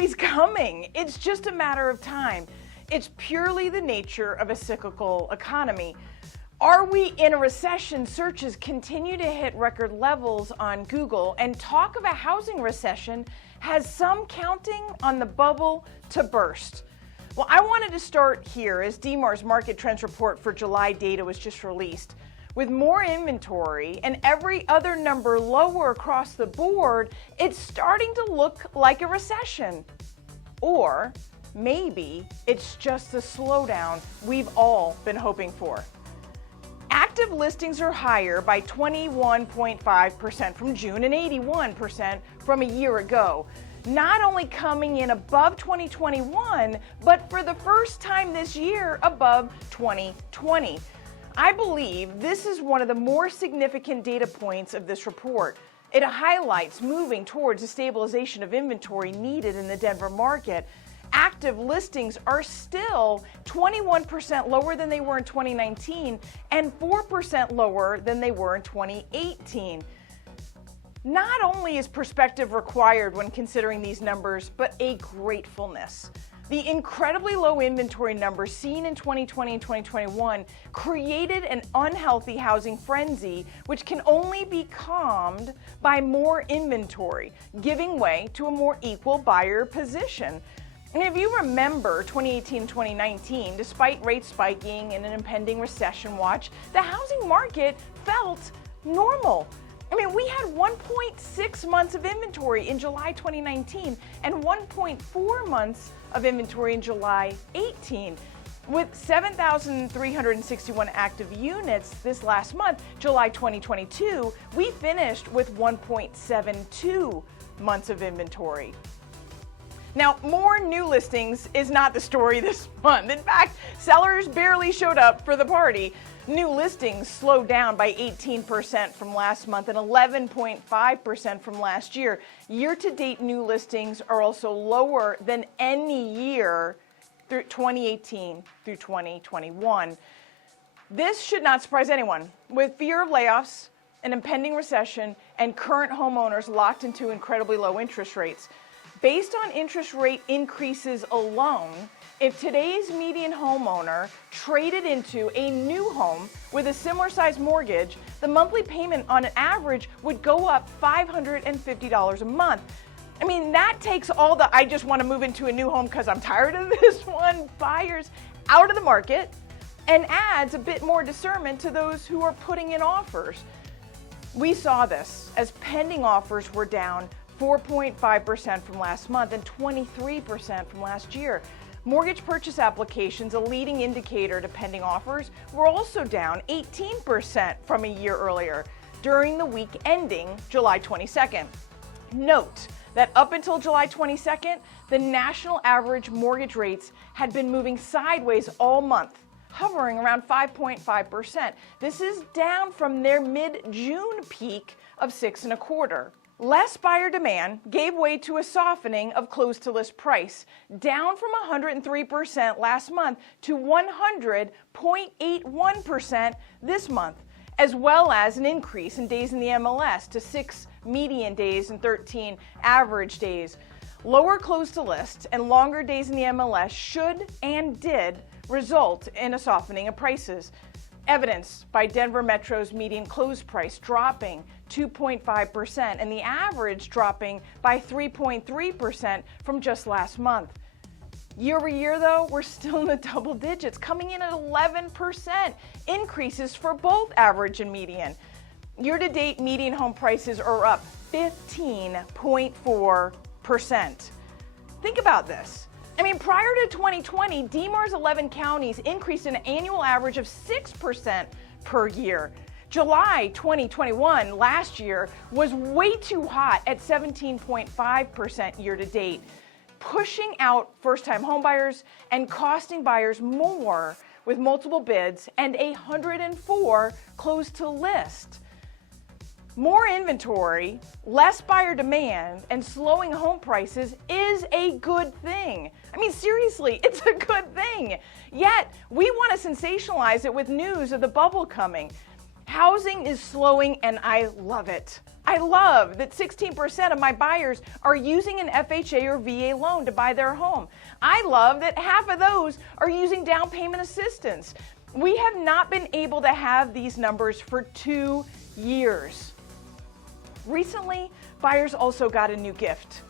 always coming. It's just a matter of time. It's purely the nature of a cyclical economy. Are we in a recession? Searches continue to hit record levels on Google, and talk of a housing recession has some counting on the bubble to burst. Well, I wanted to start here as DMAR's market trends report for July data was just released. With more inventory and every other number lower across the board, it's starting to look like a recession. Or maybe it's just the slowdown we've all been hoping for. Active listings are higher by 21.5% from June and 81% from a year ago. Not only coming in above 2021, but for the first time this year above 2020. I believe this is one of the more significant data points of this report. It highlights moving towards a stabilization of inventory needed in the Denver market. Active listings are still 21% lower than they were in 2019 and 4% lower than they were in 2018. Not only is perspective required when considering these numbers, but a gratefulness. The incredibly low inventory numbers seen in 2020 and 2021 created an unhealthy housing frenzy, which can only be calmed by more inventory, giving way to a more equal buyer position. And if you remember 2018 and 2019, despite rates spiking and an impending recession watch, the housing market felt normal. I mean, we had 1.6 months of inventory in July 2019 and 1.4 months of inventory in July 18. With 7,361 active units this last month, July 2022, we finished with 1.72 months of inventory. Now, more new listings is not the story this month. In fact, sellers barely showed up for the party. New listings slowed down by 18% from last month and 11.5% from last year. Year-to-date new listings are also lower than any year through 2018 through 2021. This should not surprise anyone. With fear of layoffs, an impending recession, and current homeowners locked into incredibly low interest rates. Based on interest rate increases alone, if today's median homeowner traded into a new home with a similar size mortgage, the monthly payment on an average would go up $550 a month. I mean, that takes all the I just want to move into a new home because I'm tired of this one buyers out of the market and adds a bit more discernment to those who are putting in offers. We saw this as pending offers were down 4.5% from last month and 23% from last year. Mortgage purchase applications, a leading indicator to pending offers, were also down 18% from a year earlier during the week ending July 22nd. Note that up until July 22nd, the national average mortgage rates had been moving sideways all month, hovering around 5.5%. This is down from their mid-June peak of 6.25%. Less buyer demand gave way to a softening of close-to-list price, down from 103% last month to 100.81% this month, as well as an increase in days in the MLS to 6 median days and 13 average days. Lower close-to-list and longer days in the MLS should and did result in a softening of prices, evidenced by Denver Metro's median close price dropping 2.5% and the average dropping by 3.3% from just last month. Year over year, though, we're still in the double digits, coming in at 11% increases for both average and median. Year-to-date median home prices are up 15.4%. Think about this. I mean, prior to 2020, DMAR's 11 counties increased an annual average of 6% per year. July 2021, last year, was way too hot at 17.5% year to date, pushing out first-time homebuyers and costing buyers more with multiple bids and 104 close to list. More inventory, less buyer demand, and slowing home prices is a good thing. I mean, seriously, it's a good thing. Yet, we want to sensationalize it with news of the bubble coming. Housing is slowing and I love it. I love that 16% of my buyers are using an FHA or VA loan to buy their home. I love that half of those are using down payment assistance. We have not been able to have these numbers for 2 years. Recently, buyers also got a new gift.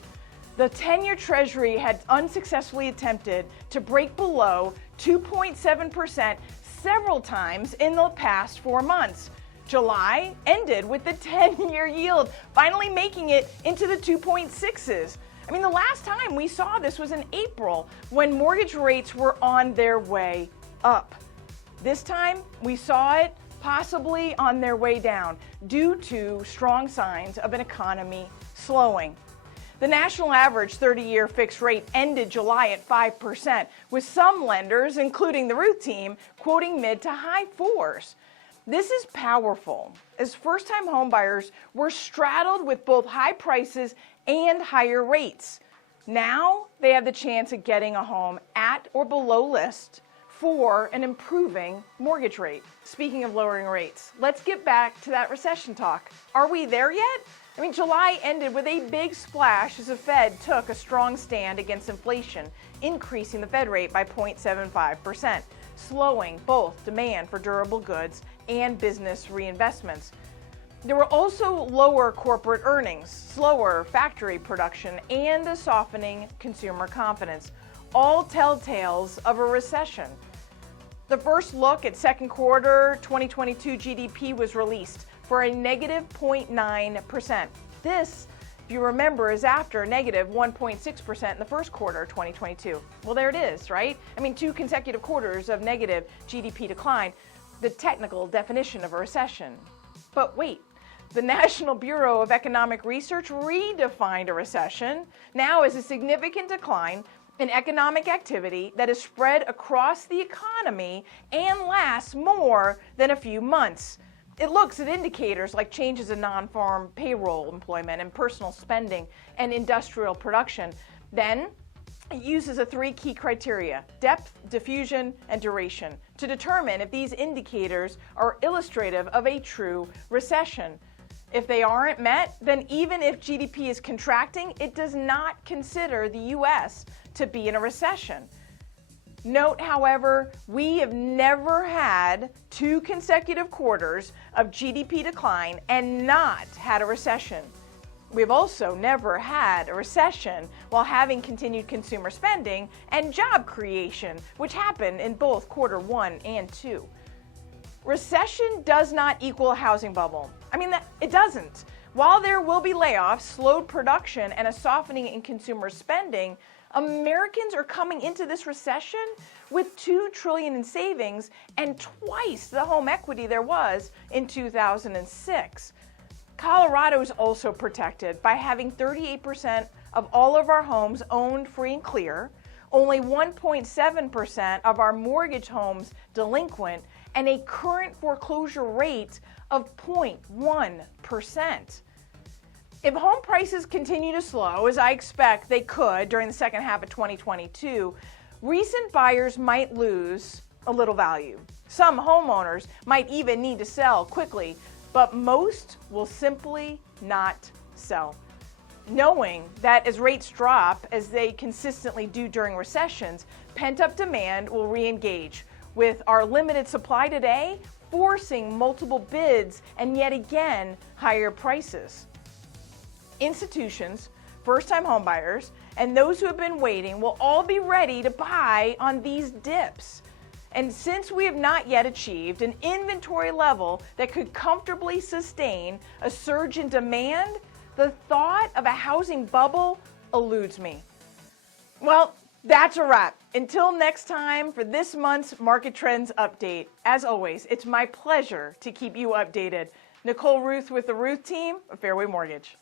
The 10-year Treasury had unsuccessfully attempted to break below 2.7% several times in the past 4 months. July ended with the 10-year yield finally making it into the 2.6s. I mean, the last time we saw this was in April when mortgage rates were on their way up. This time we saw it possibly on their way down due to strong signs of an economy slowing. The national average 30-year fixed rate ended July at 5%, with some lenders, including the Rueth team, quoting mid to high 4s. This is powerful, as first-time homebuyers were straddled with both high prices and higher rates. Now they have the chance of getting a home at or below list for an improving mortgage rate. Speaking of lowering rates, let's get back to that recession talk. Are we there yet? I mean, July ended with a big splash as the Fed took a strong stand against inflation, increasing the Fed rate by 0.75%, slowing both demand for durable goods and business reinvestments. There were also lower corporate earnings, slower factory production, and a softening consumer confidence, all telltales of a recession. The first look at second quarter 2022 GDP was released for a negative 0.9%. This, if you remember, is after negative 1.6% in the first quarter of 2022. Well, there it is, right? I mean, 2 consecutive quarters of negative GDP decline, the technical definition of a recession. But wait, the National Bureau of Economic Research redefined a recession now as a significant decline in economic activity that is spread across the economy and lasts more than a few months. It looks at indicators like changes in non-farm payroll employment and personal spending and industrial production. Then it uses 3 key criteria: depth, diffusion, and duration, to determine if these indicators are illustrative of a true recession. If they aren't met, then even if GDP is contracting, it does not consider the U.S. to be in a recession. Note, however, we have never had 2 consecutive quarters of GDP decline and not had a recession. We've also never had a recession while having continued consumer spending and job creation, which happened in both quarter 1 and 2. Recession does not equal a housing bubble. I mean, it doesn't. While there will be layoffs, slowed production, and a softening in consumer spending, Americans are coming into this recession with $2 trillion in savings and twice the home equity there was in 2006. Colorado is also protected by having 38% of all of our homes owned free and clear, only 1.7% of our mortgage homes delinquent, and a current foreclosure rate of 0.1%. If home prices continue to slow, as I expect they could during the second half of 2022, recent buyers might lose a little value. Some homeowners might even need to sell quickly, but most will simply not sell, knowing that as rates drop, as they consistently do during recessions, pent-up demand will re-engage, with our limited supply today forcing multiple bids and yet again higher prices. Institutions, first-time homebuyers, and those who have been waiting will all be ready to buy on these dips. And since we have not yet achieved an inventory level that could comfortably sustain a surge in demand, the thought of a housing bubble eludes me. Well, that's a wrap. Until next time for this month's Market Trends Update. As always, it's my pleasure to keep you updated. Nicole Rueth with the Rueth team of Fairway Mortgage.